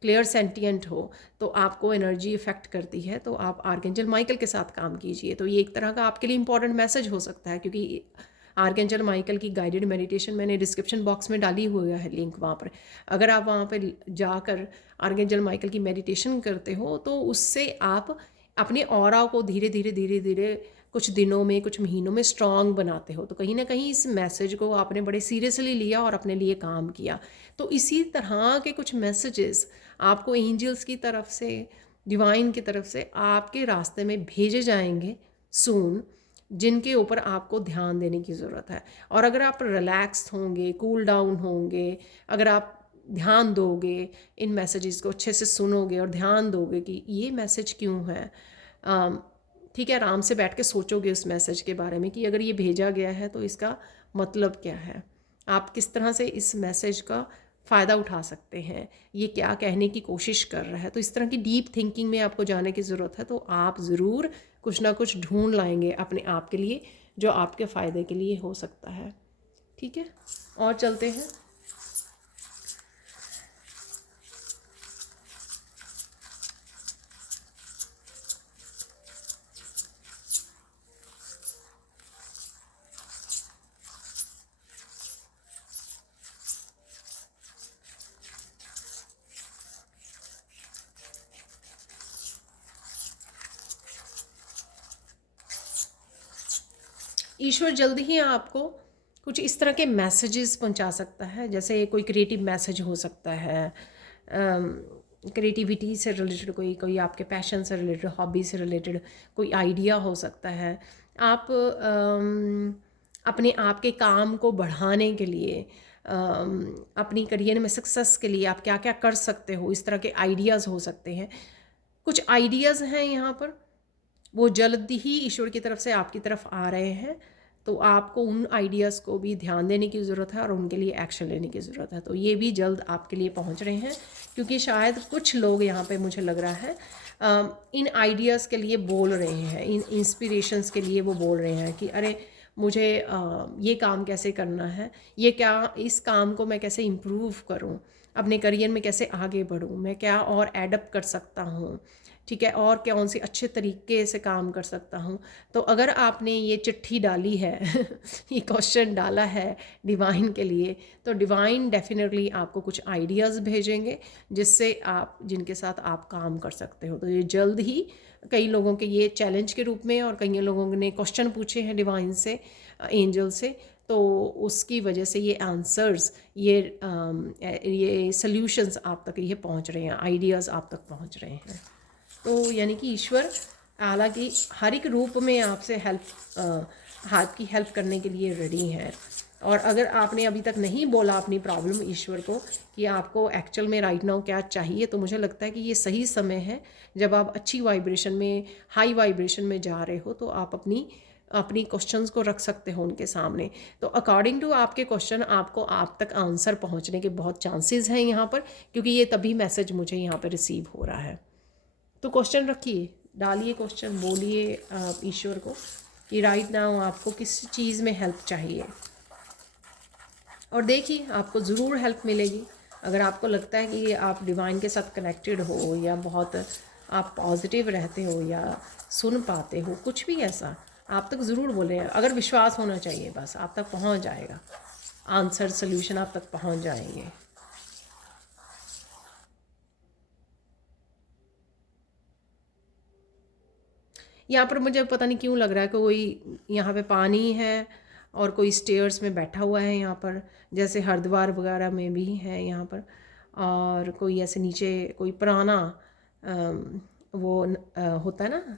क्लियर सेंटिएंट हो, तो आपको एनर्जी इफेक्ट करती है, तो आप आर्कएंजल माइकल के साथ काम कीजिए। तो ये एक तरह का आपके लिए इंपॉर्टेंट मैसेज हो सकता है, क्योंकि आर्कएंजल माइकल की गाइडेड मेडिटेशन मैंने डिस्क्रिप्शन बॉक्स में डाली हुई है लिंक, वहाँ पर अगर आप वहाँ पर जाकर आर्कएंजल माइकल की मेडिटेशन करते हो तो उससे आप अपने ऑरा को धीरे धीरे धीरे धीरे कुछ दिनों में, कुछ महीनों में स्ट्रांग बनाते हो। तो कहीं ना कहीं इस मैसेज को आपने बड़े सीरियसली लिया और अपने लिए काम किया। तो इसी तरह के कुछ मैसेजेस आपको एंजल्स की तरफ से, डिवाइन की तरफ से आपके रास्ते में भेजे जाएंगे सून, जिनके ऊपर आपको ध्यान देने की ज़रूरत है। और अगर आप रिलैक्स होंगे, कूल डाउन होंगे, अगर आप ध्यान दोगे, इन मैसेजेस को अच्छे से सुनोगे और ध्यान दोगे कि ये मैसेज क्यों है, ठीक है, आराम से बैठ के सोचोगे उस मैसेज के बारे में कि अगर ये भेजा गया है तो इसका मतलब क्या है, आप किस तरह से इस मैसेज का फ़ायदा उठा सकते हैं, ये क्या कहने की कोशिश कर रहा है। तो इस तरह की डीप थिंकिंग में आपको जाने की ज़रूरत है। तो आप ज़रूर कुछ ना कुछ ढूंढ लाएंगे अपने आप के लिए जो आपके फ़ायदे के लिए हो सकता है। ठीक है, और चलते हैं। ईश्वर जल्द ही आपको कुछ इस तरह के मैसेजेस पहुंचा सकता है, जैसे कोई क्रिएटिव मैसेज हो सकता है, क्रिएटिविटी से रिलेटेड, कोई कोई आपके पैशन से रिलेटेड, हॉबी से रिलेटेड कोई आइडिया हो सकता है। आप अपने आप के काम को बढ़ाने के लिए, अपनी करियर में सक्सेस के लिए आप क्या क्या कर सकते हो, इस तरह के आइडियाज़ हो सकते हैं। कुछ आइडियाज़ हैं यहाँ पर, वो जल्द ही ईश्वर की तरफ से आपकी तरफ आ रहे हैं। तो आपको उन आइडियाज़ को भी ध्यान देने की ज़रूरत है और उनके लिए एक्शन लेने की ज़रूरत है। तो ये भी जल्द आपके लिए पहुंच रहे हैं, क्योंकि शायद कुछ लोग यहाँ पे, मुझे लग रहा है, इन आइडियाज़ के लिए बोल रहे हैं, इन इंस्पिरेशंस के लिए वो बोल रहे हैं कि अरे मुझे ये काम कैसे करना है, ये क्या, इस काम को मैं कैसे इम्प्रूव करूँ, अपने करियर में कैसे आगे बढ़ूँ, मैं क्या और एडप्ट कर सकता हूँ, ठीक है, और कौन से अच्छे तरीके से काम कर सकता हूँ। तो अगर आपने ये चिट्ठी डाली है ये क्वेश्चन डाला है डिवाइन के लिए, तो डिवाइन डेफिनेटली आपको कुछ आइडियाज़ भेजेंगे जिससे आप, जिनके साथ आप काम कर सकते हो। तो ये जल्द ही कई लोगों के ये चैलेंज के रूप में, और कई लोगों ने क्वेश्चन पूछे हैं डिवाइन से, एंजल से, तो उसकी वजह से ये आंसर्स, ये सल्यूशंस आप तक ये पहुंच रहे हैं, आइडियाज़ आप तक पहुंच रहे हैं। तो यानी कि ईश्वर हालांकि हर एक रूप में आपसे आपकी हेल्प करने के लिए रेडी है। और अगर आपने अभी तक नहीं बोला अपनी प्रॉब्लम ईश्वर को कि आपको एक्चुअल में राइट नाउ क्या चाहिए, तो मुझे लगता है कि ये सही समय है, जब आप अच्छी वाइब्रेशन में, हाई वाइब्रेशन में जा रहे हो, तो आप अपनी क्वेश्चंस को रख सकते हो उनके सामने। तो अकॉर्डिंग टू आपके क्वेश्चन, आपको आप तक आंसर पहुंचने के बहुत चांसेस हैं यहाँ पर, क्योंकि ये तभी मैसेज मुझे यहाँ पर रिसीव हो रहा है। तो क्वेश्चन रखिए, डालिए क्वेश्चन, बोलिए आप ईश्वर को कि राइट नाउ आपको किस चीज़ में हेल्प चाहिए, और देखिए आपको ज़रूर हेल्प मिलेगी। अगर आपको लगता है कि आप डिवाइन के साथ कनेक्टेड हो, या बहुत आप पॉजिटिव रहते हो, या सुन पाते हो, कुछ भी ऐसा, आप तक ज़रूर बोलें। अगर विश्वास होना चाहिए, बस आप तक पहुंच जाएगा आंसर, सोल्यूशन आप तक पहुंच जाएंगे। यहाँ पर मुझे पता नहीं क्यों लग रहा है कि कोई यहाँ पे पानी है और कोई स्टेयर्स में बैठा हुआ है यहाँ पर, जैसे हरिद्वार वगैरह में भी है यहाँ पर, और कोई ऐसे नीचे कोई पुराना होता है ना,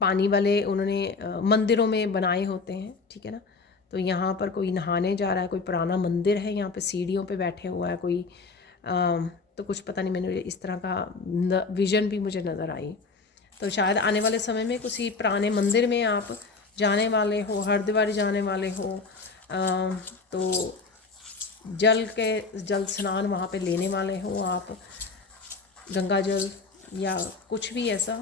पानी वाले उन्होंने मंदिरों में बनाए होते हैं, ठीक है ना। तो यहाँ पर कोई नहाने जा रहा है, कोई पुराना मंदिर है, यहाँ पे सीढ़ियों पे बैठे हुआ है कोई, तो कुछ पता नहीं, मैंने इस तरह का विज़न भी मुझे नज़र आई। तो शायद आने वाले समय में किसी पुराने मंदिर में आप जाने वाले हो, हरिद्वार जाने वाले हो, तो जल स्नान वहाँ पे लेने वाले हो आप, गंगा जल या कुछ भी ऐसा।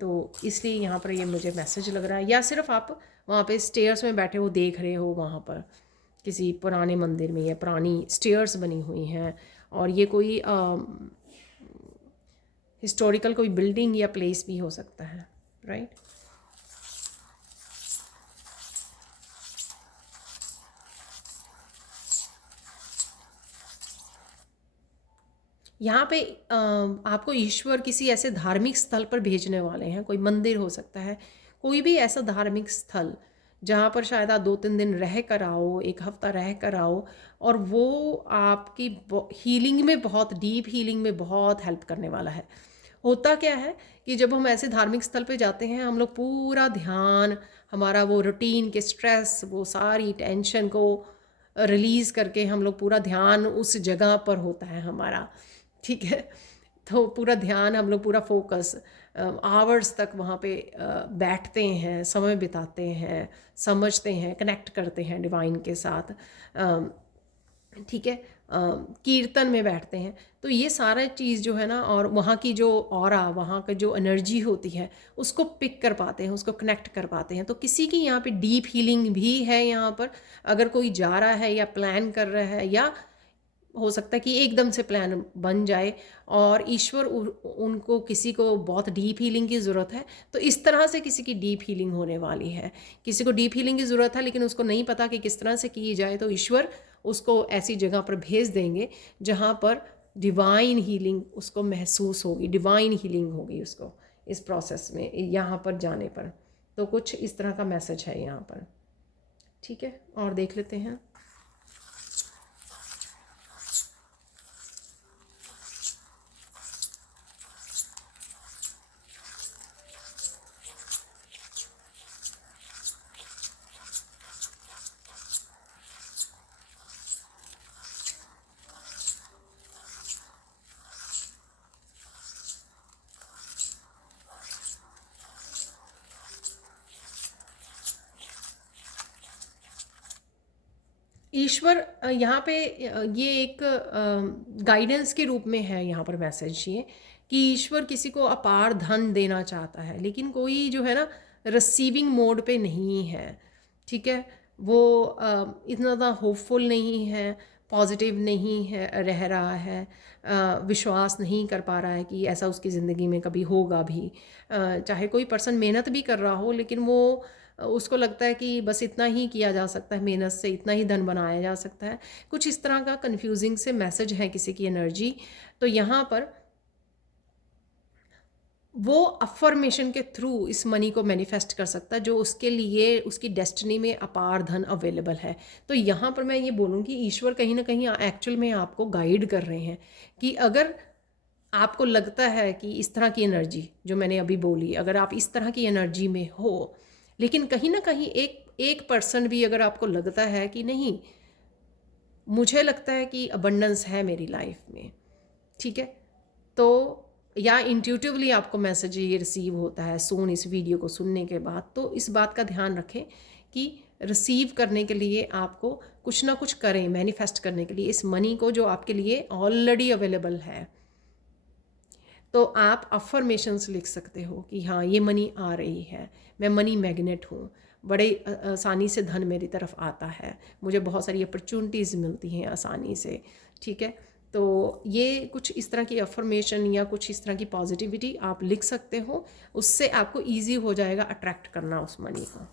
तो इसलिए यहाँ पर ये मुझे मैसेज लग रहा है, या सिर्फ आप वहाँ पे स्टेयर्स में बैठे हो, देख रहे हो वहाँ पर किसी पुराने मंदिर में, या पुरानी स्टेयर्स बनी हुई हैं, और ये कोई हिस्टोरिकल कोई बिल्डिंग या प्लेस भी हो सकता है, राइट। यहाँ पे आपको ईश्वर किसी ऐसे धार्मिक स्थल पर भेजने वाले हैं, कोई मंदिर हो सकता है, कोई भी ऐसा धार्मिक स्थल जहाँ पर शायद आप 2-3 दिन रह कर आओ, 1 हफ्ता रह कर आओ, और वो आपकी हीलिंग में, बहुत डीप हीलिंग में बहुत हेल्प करने वाला है। होता क्या है कि जब हम ऐसे धार्मिक स्थल पे जाते हैं, हम लोग पूरा ध्यान, हमारा वो रूटीन के स्ट्रेस, वो सारी टेंशन को रिलीज़ करके हम लोग पूरा ध्यान उस जगह पर होता है हमारा, ठीक है। तो पूरा ध्यान, हम लोग पूरा फोकस आवर्स तक वहाँ पे बैठते हैं, समय बिताते हैं, समझते हैं, कनेक्ट करते हैं डिवाइन के साथ, ठीक है। कीर्तन में बैठते हैं। तो ये सारा चीज़ जो है ना, और वहाँ की जो ऑरा, वहाँ का जो एनर्जी होती है, उसको पिक कर पाते हैं, उसको कनेक्ट कर पाते हैं। तो किसी की यहाँ पे डीप हीलिंग भी है यहाँ पर, अगर कोई जा रहा है या प्लान कर रहा है, या हो सकता है कि एकदम से प्लान बन जाए और ईश्वर उनको, किसी को बहुत डीप हीलिंग की ज़रूरत है, तो इस तरह से किसी की डीप हीलिंग होने वाली है। किसी को डीप हीलिंग की ज़रूरत है लेकिन उसको नहीं पता कि किस तरह से की जाए, तो ईश्वर उसको ऐसी जगह पर भेज देंगे जहाँ पर डिवाइन हीलिंग उसको महसूस होगी, डिवाइन हीलिंग होगी उसको इस प्रोसेस में, यहाँ पर जाने पर। तो कुछ इस तरह का मैसेज है यहाँ पर, ठीक है। और देख लेते हैं। ईश्वर यहाँ पे ये एक गाइडेंस के रूप में है यहाँ पर मैसेज, ये कि ईश्वर किसी को अपार धन देना चाहता है, लेकिन कोई जो है ना रिसीविंग मोड पे नहीं है, ठीक है। वो इतना ज़्यादा होपफुल नहीं है, पॉजिटिव नहीं है, रह रहा है, विश्वास नहीं कर पा रहा है कि ऐसा उसकी ज़िंदगी में कभी होगा भी। चाहे कोई पर्सन मेहनत भी कर रहा हो, लेकिन वो उसको लगता है कि बस इतना ही किया जा सकता है, मेहनत से इतना ही धन बनाया जा सकता है। कुछ इस तरह का कन्फ्यूजिंग से मैसेज है किसी की एनर्जी। तो यहाँ पर वो अफर्मेशन के थ्रू इस मनी को मैनिफेस्ट कर सकता है जो उसके लिए उसकी डेस्टिनी में अपार धन अवेलेबल है। तो यहाँ पर मैं ये बोलूँगी ईश्वर कहीं ना कहीं एक्चुअल में आपको गाइड कर रहे हैं कि अगर आपको लगता है कि इस तरह की एनर्जी जो मैंने अभी बोली, अगर आप इस तरह की एनर्जी में हो, लेकिन कहीं ना कहीं एक परसेंट भी अगर आपको लगता है कि नहीं, मुझे लगता है कि अबंडेंस है मेरी लाइफ में, ठीक है, तो या इंट्यूटिवली आपको मैसेज ये रिसीव होता है सून इस वीडियो को सुनने के बाद, तो इस बात का ध्यान रखें कि रिसीव करने के लिए आपको कुछ ना कुछ करें, मैनिफेस्ट करने के लिए इस मनी को जो आपके लिए ऑलरेडी अवेलेबल है। तो आप अफर्मेशंस लिख सकते हो कि हाँ ये मनी आ रही है, मैं मनी मैग्नेट हूँ, बड़े आसानी से धन मेरी तरफ आता है, मुझे बहुत सारी अपॉर्चुनिटीज़ मिलती हैं आसानी से, ठीक है। तो ये कुछ इस तरह की अफर्मेशन या कुछ इस तरह की पॉजिटिविटी आप लिख सकते हो, उससे आपको ईजी हो जाएगा अट्रैक्ट करना उस मनी को,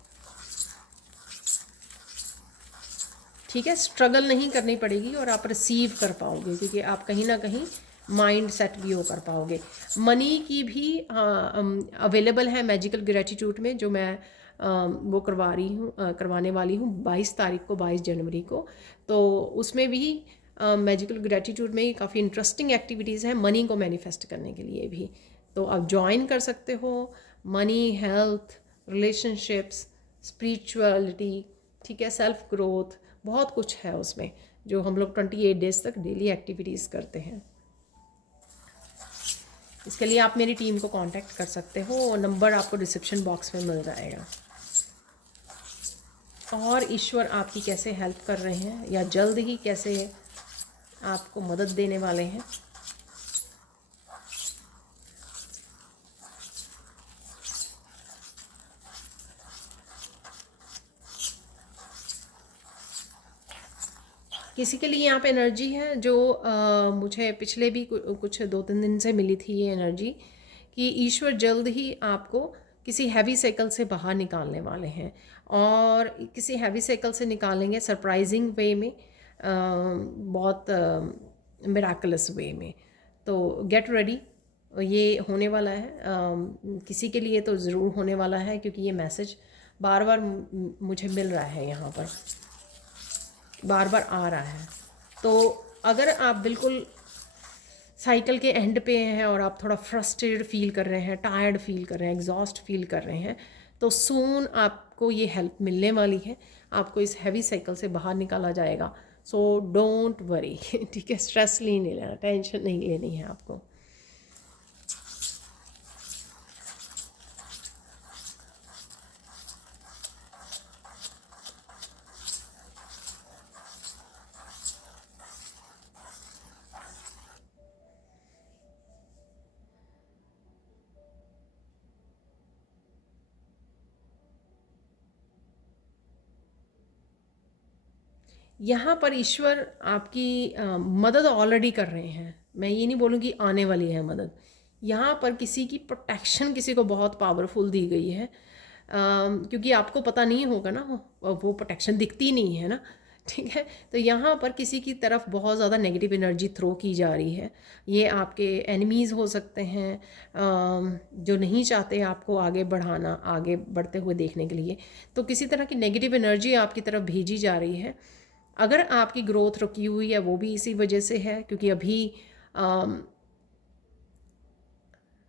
ठीक है। स्ट्रगल नहीं करनी पड़ेगी और आप रिसीव कर पाओगे, क्योंकि आप कहीं ना कहीं माइंड सेट भी हो कर पाओगे। मनी की भी अवेलेबल है मैजिकल ग्रेटिट्यूड में, जो मैं वो करवाने वाली हूँ 22 तारीख को, 22 जनवरी को। तो उसमें भी मैजिकल ग्रेटिट्यूड में काफ़ी इंटरेस्टिंग एक्टिविटीज़ हैं मनी को मैनिफेस्ट करने के लिए भी। तो आप ज्वाइन कर सकते हो। मनी, हेल्थ, रिलेशनशिप्स, स्पिरिचुअलिटी, ठीक है, सेल्फ ग्रोथ, बहुत कुछ है उसमें जो हम लोग 28 डेज तक डेली एक्टिविटीज़ करते हैं। इसके लिए आप मेरी टीम को कांटेक्ट कर सकते हो, नंबर आपको डिस्क्रिप्शन बॉक्स में मिल जाएगा। और ईश्वर आपकी कैसे हेल्प कर रहे हैं या जल्द ही कैसे आपको मदद देने वाले हैं। किसी के लिए यहाँ पे एनर्जी है जो मुझे पिछले भी कुछ 2-3 दिन से मिली थी ये एनर्जी, कि ईश्वर जल्द ही आपको किसी हैवी साइकिल से बाहर निकालने वाले हैं, और किसी हैवी साइकिल से निकालेंगे सरप्राइजिंग वे में, बहुत मिराकुलस वे में। तो गेट रेडी, ये होने वाला है। किसी के लिए तो ज़रूर होने वाला है, क्योंकि ये मैसेज बार बार मुझे मिल रहा है, यहाँ पर बार बार आ रहा है। तो अगर आप बिल्कुल साइकिल के एंड पे हैं और आप थोड़ा फ्रस्ट्रेटेड फील कर रहे हैं, टायर्ड फील कर रहे हैं, एग्जॉस्ट फील कर रहे हैं, तो सून आपको ये हेल्प मिलने वाली है। आपको इस हैवी साइकिल से बाहर निकाला जाएगा। सो डोंट वरी, ठीक है, स्ट्रेस नहीं लेना, टेंशन नहीं लेनी है आपको। यहाँ पर ईश्वर आपकी मदद ऑलरेडी कर रहे हैं। मैं ये नहीं बोलूँगी आने वाली है मदद। यहाँ पर किसी की प्रोटेक्शन किसी को बहुत पावरफुल दी गई है, क्योंकि आपको पता नहीं होगा ना, वो प्रोटेक्शन दिखती नहीं है ना, ठीक है। तो यहाँ पर किसी की तरफ बहुत ज़्यादा नेगेटिव एनर्जी थ्रो की जा रही है। ये आपके एनिमीज़ हो सकते हैं, जो नहीं चाहते आपको आगे बढ़ाना, आगे बढ़ते हुए देखने के लिए। तो किसी तरह की नेगेटिव एनर्जी आपकी तरफ भेजी जा रही है। अगर आपकी ग्रोथ रुकी हुई है, वो भी इसी वजह से है, क्योंकि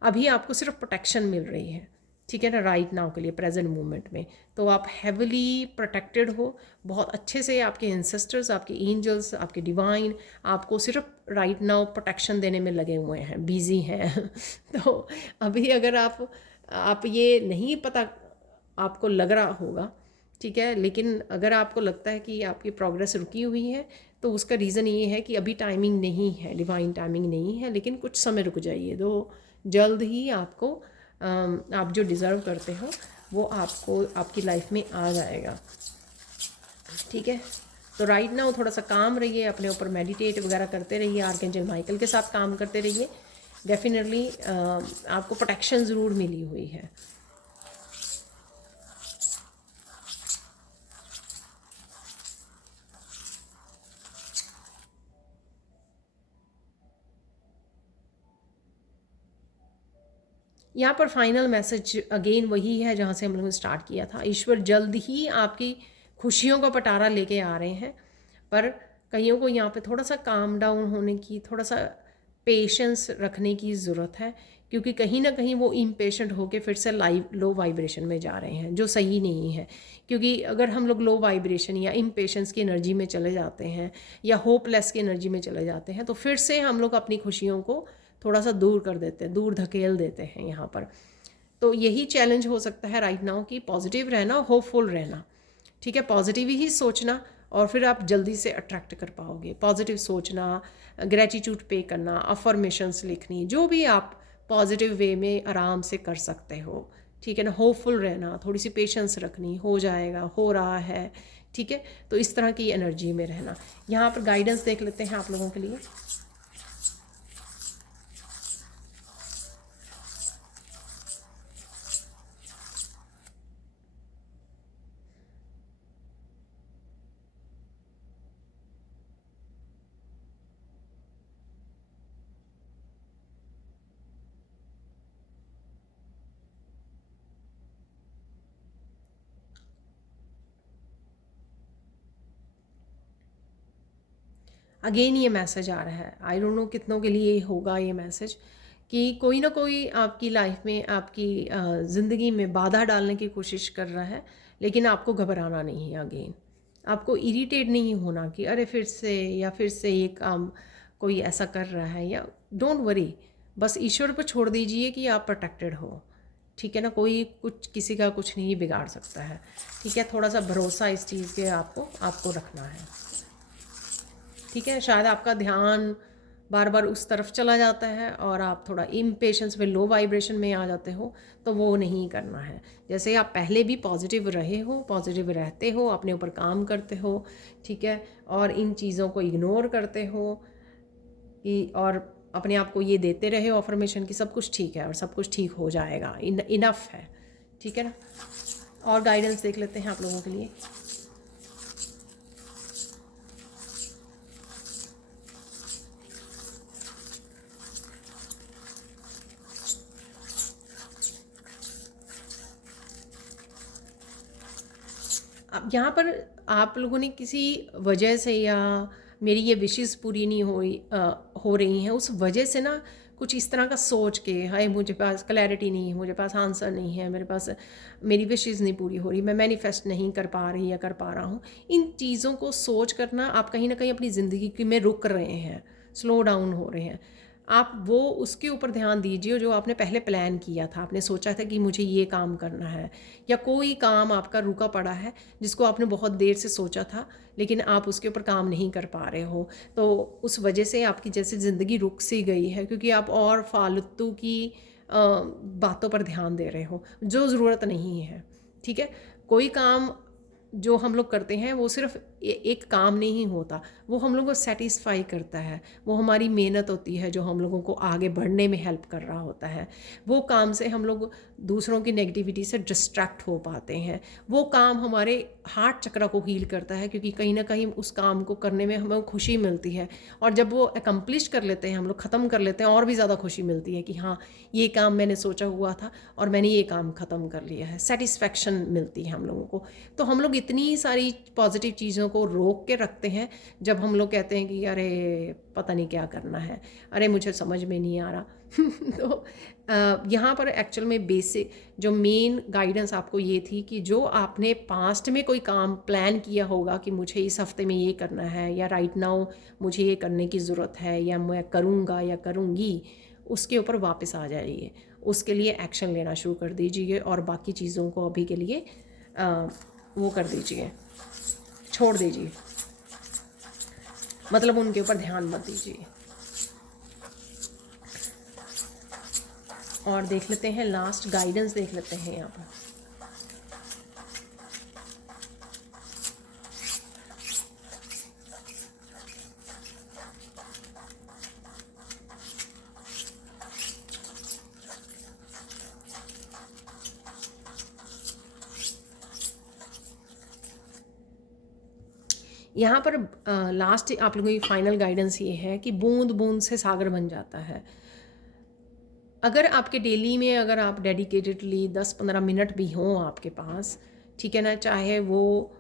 अभी आपको सिर्फ प्रोटेक्शन मिल रही है, ठीक है ना, राइट नाउ के लिए, प्रेजेंट मोमेंट में। तो आप हैविली प्रोटेक्टेड हो, बहुत अच्छे से। आपके एंसेस्टर्स, आपके एंजल्स, आपके डिवाइन आपको सिर्फ राइट नाउ प्रोटेक्शन देने में लगे हुए हैं, बिजी हैं। तो अभी अगर आप ये नहीं पता, आपको लग रहा होगा, ठीक है, लेकिन अगर आपको लगता है कि आपकी प्रोग्रेस रुकी हुई है, तो उसका रीज़न ये है कि अभी टाइमिंग नहीं है, डिवाइन टाइमिंग नहीं है, लेकिन कुछ समय रुक जाइए। तो जल्द ही आपको आप जो डिज़र्व करते हो वो आपको आपकी लाइफ में आ जाएगा, ठीक है। तो राइट नाउ थोड़ा सा काम रहिए, अपने ऊपर मेडिटेट वगैरह करते रहिए, आर्कएंजल माइकल के साथ काम करते रहिए। डेफिनेटली आपको प्रोटेक्शन ज़रूर मिली हुई है। यहाँ पर फाइनल मैसेज अगेन वही है जहाँ से हम लोगों ने स्टार्ट किया था। ईश्वर जल्द ही आपकी खुशियों का पटारा लेके आ रहे हैं, पर कईयों को यहाँ पे थोड़ा सा काम डाउन होने की, थोड़ा सा पेशेंस रखने की ज़रूरत है, क्योंकि कहीं ना कहीं वो इम्पेशेंट होके फिर से लो वाइब्रेशन में जा रहे हैं, जो सही नहीं है। क्योंकि अगर हम लोग लो वाइब्रेशन या इम्पेशेंस की एनर्जी में चले जाते हैं, या होपलेस की एनर्जी में चले जाते हैं, तो फिर से हम लोग अपनी खुशियों को थोड़ा सा दूर कर देते हैं, दूर धकेल देते हैं यहाँ पर। तो यही चैलेंज हो सकता है राइट नाउ, कि पॉजिटिव रहना, होपफुल रहना, ठीक है, पॉजिटिव ही सोचना, और फिर आप जल्दी से अट्रैक्ट कर पाओगे। पॉजिटिव सोचना, ग्रेटिट्यूड पे करना, अफर्मेशंस लिखनी, जो भी आप पॉजिटिव वे में आराम से कर सकते हो, ठीक है ना। होपफुल रहना, थोड़ी सी पेशेंस रखनी, हो जाएगा, हो रहा है, ठीक है। तो इस तरह की एनर्जी में रहना। यहाँ पर गाइडेंस देख लेते हैं आप लोगों के लिए। अगेन ये मैसेज आ रहा है, आई डोंट नो कितनों के लिए होगा ये मैसेज, कि कोई ना कोई आपकी लाइफ में, आपकी ज़िंदगी में बाधा डालने की कोशिश कर रहा है, लेकिन आपको घबराना नहीं है। अगेन आपको इरिटेट नहीं होना कि अरे फिर से ये काम कोई ऐसा कर रहा है, या डोंट वरी, बस ईश्वर पर छोड़ दीजिए कि आप प्रोटेक्टेड हो। ठीक है ना, कोई कुछ किसी का कुछ नहीं बिगाड़ सकता है। ठीक है, थोड़ा सा भरोसा इस चीज़ के आपको रखना है। ठीक है, शायद आपका ध्यान बार बार उस तरफ चला जाता है और आप थोड़ा इम्पेशेंस में, लो वाइब्रेशन में आ जाते हो, तो वो नहीं करना है। जैसे आप पहले भी पॉजिटिव रहे हो, पॉजिटिव रहते हो, अपने ऊपर काम करते हो, ठीक है, और इन चीज़ों को इग्नोर करते हो कि, और अपने आप को ये देते रहे हो अफर्मेशन कि सब कुछ ठीक है और सब कुछ ठीक हो जाएगा, इनफ है। ठीक है ना, और गाइडेंस देख लेते हैं आप लोगों के लिए। अब यहाँ पर आप लोगों ने किसी वजह से, या मेरी ये विशेस पूरी नहीं हो रही हैं, उस वजह से ना कुछ इस तरह का सोच के, हाय मुझे पास क्लैरिटी नहीं है, मुझे पास आंसर नहीं है, मेरे पास मेरी विशेस नहीं पूरी हो रही, मैं मैनिफेस्ट नहीं कर पा रही या कर पा रहा हूँ, इन चीज़ों को सोच कर ना आप कहीं ना कहीं अपनी ज़िंदगी में रुक रहे हैं, स्लो डाउन हो रहे हैं। आप वो उसके ऊपर ध्यान दीजिए जो आपने पहले प्लान किया था, आपने सोचा था कि मुझे ये काम करना है, या कोई काम आपका रुका पड़ा है जिसको आपने बहुत देर से सोचा था लेकिन आप उसके ऊपर काम नहीं कर पा रहे हो, तो उस वजह से आपकी जैसे ज़िंदगी रुक सी गई है, क्योंकि आप और फालतू की बातों पर ध्यान दे रहे हो जो ज़रूरत नहीं है। ठीक है, कोई काम जो हम लोग करते हैं वो सिर्फ एक काम नहीं होता, वो हम लोगों को सेटिस्फाई करता है, वो हमारी मेहनत होती है जो हम लोगों को आगे बढ़ने में हेल्प कर रहा होता है। वो काम से हम लोग दूसरों की नेगेटिविटी से डिस्ट्रैक्ट हो पाते हैं। वो काम हमारे हार्ट चक्र को हील करता है, क्योंकि कहीं ना कहीं उस काम को करने में हमें खुशी मिलती है, और जब वो अकम्प्लिश कर लेते हैं, हम लोग ख़त्म कर लेते हैं, और भी ज़्यादा खुशी मिलती है कि हाँ ये काम मैंने सोचा हुआ था और मैंने ये काम ख़त्म कर लिया है, सेटिस्फैक्शन मिलती है हम लोगों को। तो हम लोग इतनी सारी पॉजिटिव चीज़ों को रोक के रखते हैं जब हम लोग कहते हैं कि अरे पता नहीं क्या करना है, अरे मुझे समझ में नहीं आ रहा। तो यहाँ पर एक्चुअल में बेसिक जो मेन गाइडेंस आपको ये थी कि जो आपने पास्ट में कोई काम प्लान किया होगा कि मुझे इस हफ्ते में ये करना है, या राइट नाउ मुझे ये करने की ज़रूरत है, या मैं करूँगा या करूँगी, उसके ऊपर वापस आ जाइए, उसके लिए एक्शन लेना शुरू कर दीजिए, और बाकी चीज़ों को अभी के लिए वो कर दीजिए, छोड़ दीजिए, मतलब उनके ऊपर ध्यान मत दीजिए। और देख लेते हैं लास्ट गाइडेंस, देख लेते हैं यहाँ पर। यहाँ पर लास्ट आप लोगों की फाइनल गाइडेंस ये है कि बूंद बूंद से सागर बन जाता है। अगर आपके डेली में, अगर आप डेडिकेटेडली 10-15 मिनट भी हों आपके पास, ठीक है ना, चाहे वो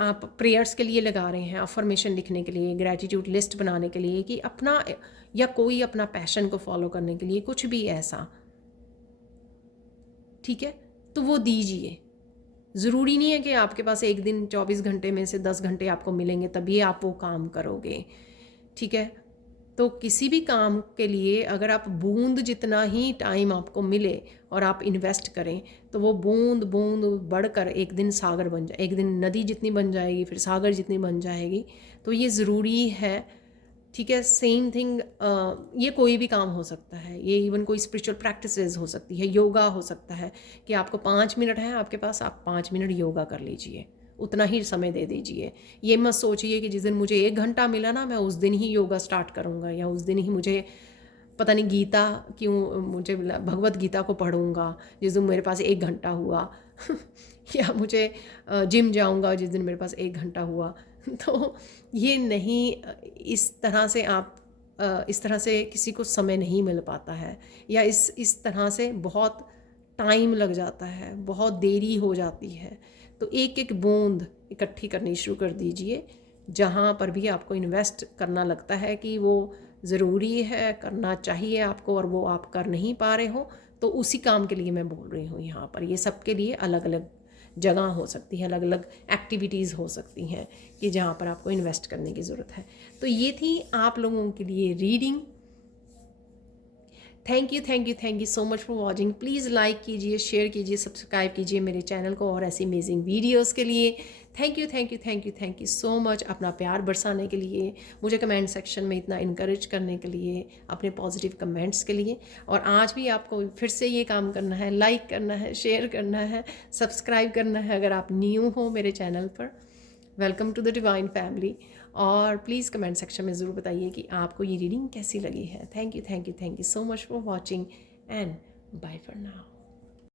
आप प्रेयर्स के लिए लगा रहे हैं, अफर्मेशन लिखने के लिए, ग्रैटिट्यूड लिस्ट बनाने के लिए, कि अपना या कोई अपना पैशन को फॉलो करने के लिए, कुछ भी ऐसा, ठीक है, तो वो दीजिए। ज़रूरी नहीं है कि आपके पास एक दिन 24 घंटे में से 10 घंटे आपको मिलेंगे तभी आप वो काम करोगे। ठीक है, तो किसी भी काम के लिए अगर आप बूंद जितना ही टाइम आपको मिले और आप इन्वेस्ट करें, तो वो बूंद बूंद बढ़कर एक दिन सागर बन जाए, एक दिन नदी जितनी बन जाएगी, फिर सागर जितनी बन जाएगी। तो ये ज़रूरी है। ठीक है, सेम थिंग, ये कोई भी काम हो सकता है, ये इवन कोई स्पिरिचुअल प्रैक्टिसेस हो सकती है, योगा हो सकता है कि आपको 5 मिनट है आपके पास, आप 5 मिनट योगा कर लीजिए, उतना ही समय दे दीजिए। ये मत सोचिए कि जिस दिन मुझे 1 घंटा मिला ना, मैं उस दिन ही योगा स्टार्ट करूँगा, या उस दिन ही मुझे पता नहीं गीता क्यों, मुझे भगवत गीता को पढ़ूँगा जिस दिन मेरे पास 1 घंटा हुआ या मुझे जिम जाऊँगा जिस दिन मेरे पास 1 घंटा हुआ। तो ये नहीं, इस तरह से आप इस तरह से किसी को समय नहीं मिल पाता है, या इस तरह से बहुत टाइम लग जाता है, बहुत देरी हो जाती है। तो एक एक बूंद इकट्ठी करनी शुरू कर दीजिए, जहाँ पर भी आपको इन्वेस्ट करना लगता है कि वो ज़रूरी है, करना चाहिए आपको, और वो आप कर नहीं पा रहे हो, तो उसी काम के लिए मैं बोल रही हूँ यहाँ पर। ये सबके लिए अलग अलग जगह हो सकती है, अलग अलग एक्टिविटीज़ हो सकती हैं कि जहाँ पर आपको इन्वेस्ट करने की ज़रूरत है। तो ये थी आप लोगों के लिए reading. Thank you so much for watching. Please like कीजिए, शेयर कीजिए, सब्सक्राइब कीजिए मेरे चैनल को और ऐसी अमेजिंग वीडियोस के लिए। थैंक यू सो मच अपना प्यार बरसाने के लिए, मुझे कमेंट सेक्शन में इतना इनकरेज करने के लिए, अपने पॉजिटिव कमेंट्स के लिए। और आज भी आपको फिर से ये काम करना है, लाइक करना है, शेयर करना है, सब्सक्राइब करना है अगर आप न्यू हो मेरे चैनल पर। Welcome to the divine family. और प्लीज़ कमेंट सेक्शन में ज़रूर बताइए कि आपको ये रीडिंग कैसी लगी है। Thank you so much for watching and bye for now.